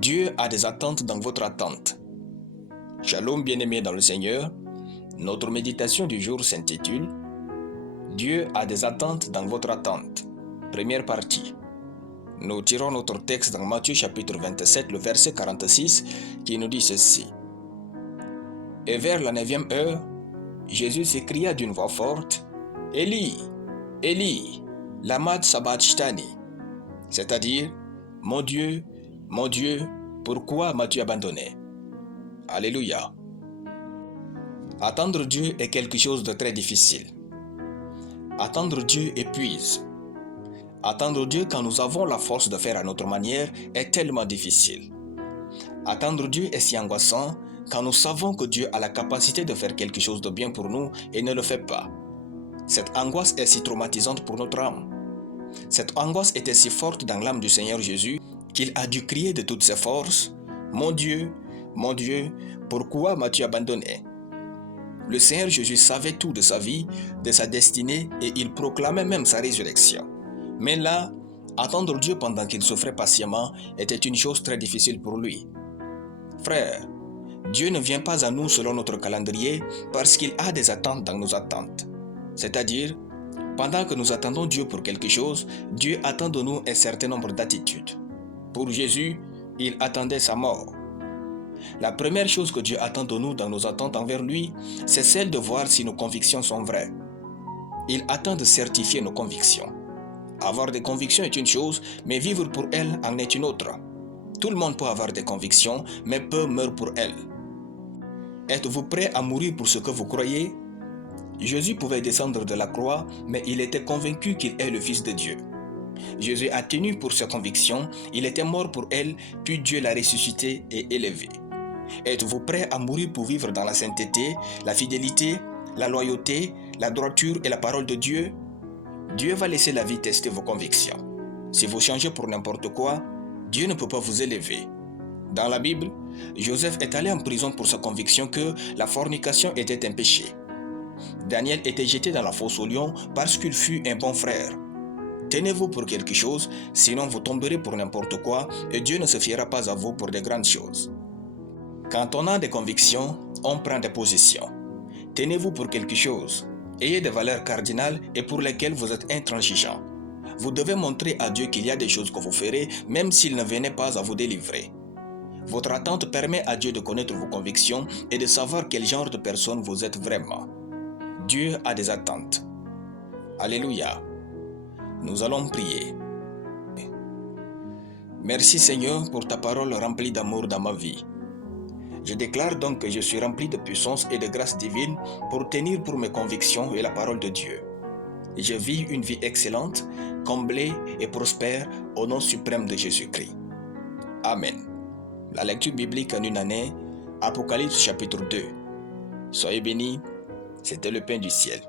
Dieu a des attentes dans votre attente. Shalom bien-aimés dans le Seigneur, notre méditation du jour s'intitule « Dieu a des attentes dans votre attente ». Première partie. Nous tirons notre texte dans Matthieu chapitre 27, le verset 46, qui nous dit ceci. « Et vers la 9e heure, Jésus s'écria d'une voix forte, « Élie, Élie, lama sabachthani » c'est-à-dire « Mon Dieu, pourquoi m'as-tu abandonné ?» Alléluia. Attendre Dieu est quelque chose de très difficile. Attendre Dieu épuise. Attendre Dieu quand nous avons la force de faire à notre manière est tellement difficile. Attendre Dieu est si angoissant quand nous savons que Dieu a la capacité de faire quelque chose de bien pour nous et ne le fait pas. Cette angoisse est si traumatisante pour notre âme. Cette angoisse était si forte dans l'âme du Seigneur Jésus qu'il a dû crier de toutes ses forces, « Mon Dieu, pourquoi m'as-tu abandonné ?» Le Seigneur Jésus savait tout de sa vie, de sa destinée et il proclamait même sa résurrection. Mais là, attendre Dieu pendant qu'il souffrait patiemment était une chose très difficile pour lui. Frère, Dieu ne vient pas à nous selon notre calendrier parce qu'il a des attentes dans nos attentes. C'est-à-dire, pendant que nous attendons Dieu pour quelque chose, Dieu attend de nous un certain nombre d'attitudes. Pour Jésus, il attendait sa mort. La première chose que Dieu attend de nous dans nos attentes envers lui, c'est celle de voir si nos convictions sont vraies. Il attend de certifier nos convictions. Avoir des convictions est une chose, mais vivre pour elles en est une autre. Tout le monde peut avoir des convictions, mais peu meurent pour elles. Êtes-vous prêt à mourir pour ce que vous croyez? Jésus pouvait descendre de la croix, mais il était convaincu qu'il est le Fils de Dieu. Jésus a tenu pour ses convictions, il était mort pour elles, puis Dieu l'a ressuscité et élevé. Êtes-vous prêt à mourir pour vivre dans la sainteté, la fidélité, la loyauté, la droiture et la parole de Dieu? Dieu va laisser la vie tester vos convictions. Si vous changez pour n'importe quoi, Dieu ne peut pas vous élever. Dans la Bible, Joseph est allé en prison pour sa conviction que la fornication était un péché. Daniel était jeté dans la fosse aux lions parce qu'il fut un bon frère. Tenez-vous pour quelque chose, sinon vous tomberez pour n'importe quoi et Dieu ne se fiera pas à vous pour de grandes choses. Quand on a des convictions, on prend des positions. Tenez-vous pour quelque chose. Ayez des valeurs cardinales et pour lesquelles vous êtes intransigeant. Vous devez montrer à Dieu qu'il y a des choses que vous ferez même s'il ne venait pas à vous délivrer. Votre attente permet à Dieu de connaître vos convictions et de savoir quel genre de personne vous êtes vraiment. Dieu a des attentes. Alléluia. Nous allons prier. Merci Seigneur pour ta parole remplie d'amour dans ma vie. Je déclare donc que je suis rempli de puissance et de grâce divine pour tenir pour mes convictions et la parole de Dieu. Je vis une vie excellente, comblée et prospère au nom suprême de Jésus-Christ. Amen. La lecture biblique en une année, Apocalypse chapitre 2. Soyez bénis, c'était le pain du ciel.